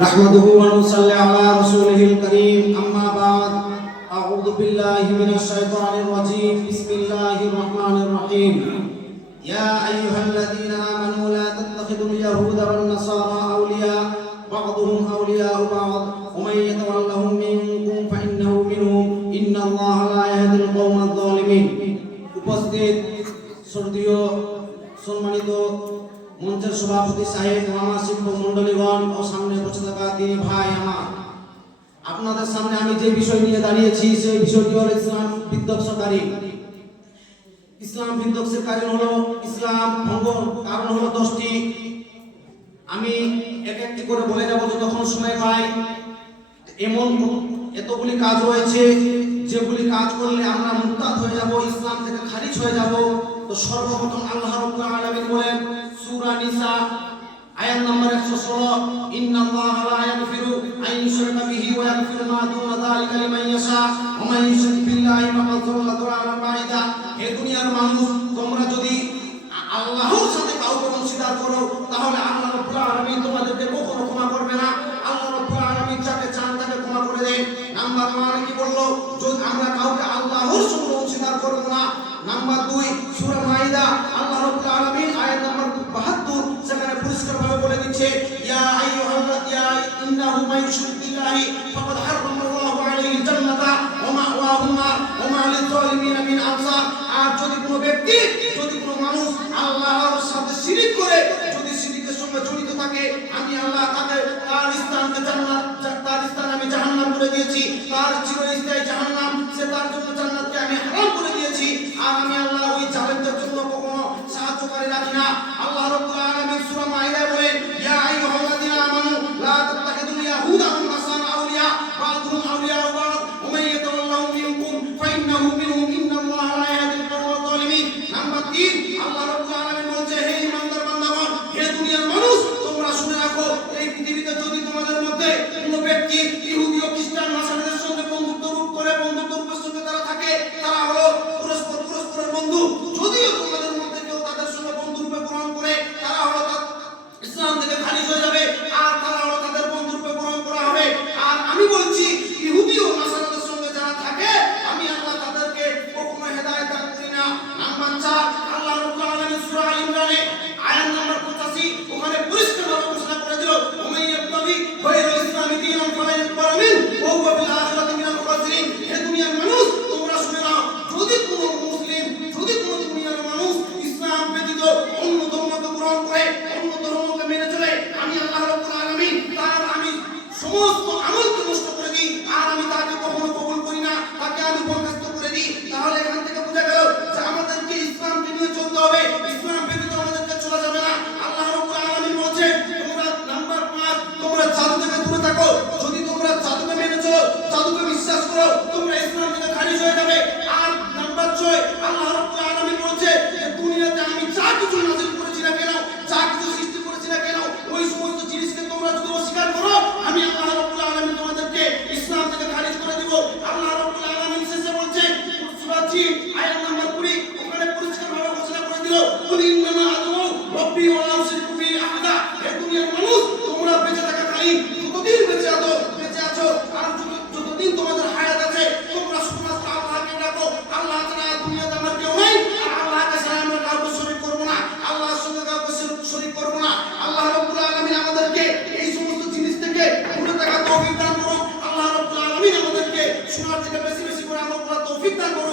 نحمده ونصلي على رسوله الكريم أما بعد أعوذ بالله من الشيطان الرجيم بسم الله الرحمن الرحيم يا أيها الذين آمنوا لا تتخذوا اليهود والنصارى أولياء بعضهم أولياء بعض ومن يتولهم منكم فإنه منهم إن الله لا يهدي القوم الظالمين উপস্থিত শ্রদ্ধেয় সম্মানিত মঞ্চের সভাপতি সাহেব, আমার শিক্ষক মণ্ডলীগণ ও সামনে বসে থাকা তিনি ভাই আমার, আপনাদের সামনে আমি যে বিষয় নিয়ে দাঁড়িয়েছি সেই বিষয়টি হল ইসলাম বিধ্বংসকারী। ইসলাম বিধ্বংসের কারণ হলো ইসলাম ভঙ্গ কারণ হলো 10টি। আমি এক একটি করে বলে যাব যতক্ষণ সময় পাই। এমন এতগুলি কাজ রয়েছে যেগুলি কাজ করলে আমরা মুরতাদ হয়ে যাব, ইসলাম থেকে খারিজ হয়ে যাব। তো সর্বপ্রথম আল্লাহ রাব্বুল আলামিন বলেন সূরা নিসা আয়াত নম্বর 116, ইন্নাল্লাহা লা ইয়াগফিরু আন ইউশরাকা বিহি ওয়া ইয়াগফিরু মা দুনা যালিকা লিমান ইয়াশা ওয়া মান ইউশরিক বিল্লাহি ফাকাদ যাল্লা দালালান বাঈদা। হে দুনিয়ার মানুষ, তোমরা যদি আল্লাহর সাথে কাউকে অংশীদার করো তাহলে আল্লাহ রাব্বুল আলামিন তোমাদেরকে কখনো ক্ষমা করবে না। আল্লাহ রাব্বুল আলামিন যাকে চান তাকে ক্ষমা করে দেন। নাম্বার 1 কি বললো? যদি আমরা কাউকে আল্লাহর সঙ্গে অংশীদার করব না। নাম্বার 2 সূরা মাইদা আল্লাহ রাব্বুল আলামিন আয়াত নম্বর 72 সেখানে পরিষ্কারভাবে বলে দিচ্ছে ইয়া আইয়ুহাল্লাযিনা ইন্নাহু মান ইউশরিক বিল্লাহি ফাকাদ হারামাল্লাহু আলাইহিল জান্নাতা ওয়া মাওয়াহুম নার ওয়া মা লিয-যালিমিনা মিন আনসার। আর যদি কোনো ব্যক্তি, যদি কোনো মানুষ আল্লাহর সাথে শিরক করে, যদি শিরকের সঙ্গে জড়িত থাকে, আমি আল্লাহ তাকে তার স্থানকে জান্নাত, তার স্থান আমি জাহান্নাম করে দিয়েছি, তার চিরস্থায়ী জাহান্নাম, সে তার জন্য জান্নাতকে আমি হারাম করে দিয়েছি। আর আমি আল্লাহ ওই জালেমদের জন্য কখনো সাহায্যকারী রাখি না। আল্লাহ রাব্বুল আলামিন সূরা মাইদায় বলেন ইয়া আইয়ুহাল্লাযিনা আমানু লা তাত্তাখিযুল ইয়াহুদা ওয়ান নাসারা আউলিয়া বা'দুহুম আউলিয়াউ বা'দ ওয়া মান ইয়াতাওয়াল্লাহুম মিনকুম ফাইন্নাহু মিনহুম ইন্নাল্লাহা লা ইয়াহদিল কওমাল যালিমিন। নাম্বার 3 আল্লাহ রাব্বুল আলামিন বলছে হে ঈমানদার বান্দাগণ, হে দুনিয়ার মানুষ, তোমরা শুনে রাখো, এই পৃথিবীতে যদি তোমাদের মধ্যে কোনো ব্যক্তি ইহুদি ও খ্রিস্টান নাসারাদের সঙ্গে বন্ধুত্ব রূপের সঙ্গে তারা থাকে, তারা হলো পরস্পরের বন্ধু। যদিও তোমাদের মধ্যে কেউ তাদের সঙ্গে বন্ধুরূপে গ্রহণ করে, তারা হলো ইসলাম থেকে খারিজ হয়ে যাবে, আর তারা হলো তাদের বন্ধুরূপে গ্রহণ করা হবে। আর আমি বলছি ইহুদি ও নাসারাদের সঙ্গে যারা থাকে, আমি আল্লাহ তাদেরকে কখনো হেদায়েত দান করি না। নাম্বার 4 আল্লাহ রাব্বুল আলামিন সূরা আল ইমরানে আয়াত নম্বর 85 ওখানে পরিষ্কারভাবে ঘোষণা করে দিল ওমান ইয়াবতাগি গায়রা ইসলামি দীনান ফালান ইউকবাল মিনহু ওয়া হুয়া ফিল আখিরাতি মিনাল খাসিরিন। হে দুনিয়ার মানুষ, তোমরা শুনে নাও, যদি কোনো মুসলিম, যদি কোনো দুনিয়ার মানুষ ইসলাম ব্যতীত অন্য ধর্মকে গ্রহণ করে, অন্য ধর্মকে মেনে চলে, আমি আল্লাহ রাব্বুল আলামিন তার আমি সমস্ত আমলকে নষ্ট করে দিই, আর আমি তাকে কখনো কবুল করি না, তাকে আমি বরখাস্ত করে দিই। তাহলে এখান থেকে বোঝা গেল যে আমাদেরকে ইসলামকে নিয়ে চলতে হবে, ইসলাম ব্যতীত আমাদেরকে চলা যাবে না। আল্লাহ রাব্বুল আলামিন বলছে তোমরা নাম্বার 5 তোমরা জাদু থেকে দূরে থাকো। যদি তোমরা জাদুকে মেনে চলো, জাদুকে বিশ্বাস করো, তোমরা ইসলাম থেকে খারিজ হয়ে যাবে। আর নাম্বার 6 আল্লাহ রাব্বুল আলামিন বলছে যে দুনিয়াতে আমি যা কিছু নাযিল করেছি না কেন, যা কিছু সৃষ্টি করেছি না কেন, ওই সমস্ত জিনিসকে তোমরা যদি অস্বীকার করো, আমি আল্লাহ রাব্বুল আলামিন তোমাদেরকে ইসলাম থেকে খারিজ করে দিব। আল্লাহ রাব্বুল আলামিন শেষে বলছে সূরা জিন আয়াত নম্বর 20 ওখানে পরিষ্কারভাবে ঘোষণা করে দিল কুল ইন্নামা আদউ রাব্বি ওয়া লা উশরিকু বিহি আহাদা। হে দুনিয়ার মানুষ, তোমরা বেঁচে থাকা কালীন, যতদিন বেঁচে আছো, আর যতদিন তোমাদের হায়াত আছে, তোমরা শুধুমাত্র আল্লাহকে ডাকো। আল্লাহ ছাড়া দুনিয়াতে আমার কেউ নাই, আর আল্লাহকে ছাড়া আমরা কাউকে শরীক করব না, আল্লাহর সঙ্গে কাউকে শরীক করব না। আল্লাহ রাব্বুল আলামিন আমাদেরকে এই সমস্ত জিনিস থেকে দূরে থাকার তৌফিক দান করুন। আল্লাহ রাব্বুল আলামিন আমাদেরকে শোনার থেকে বেশি বেশি করে আমল করার তৌফিক দান করুন।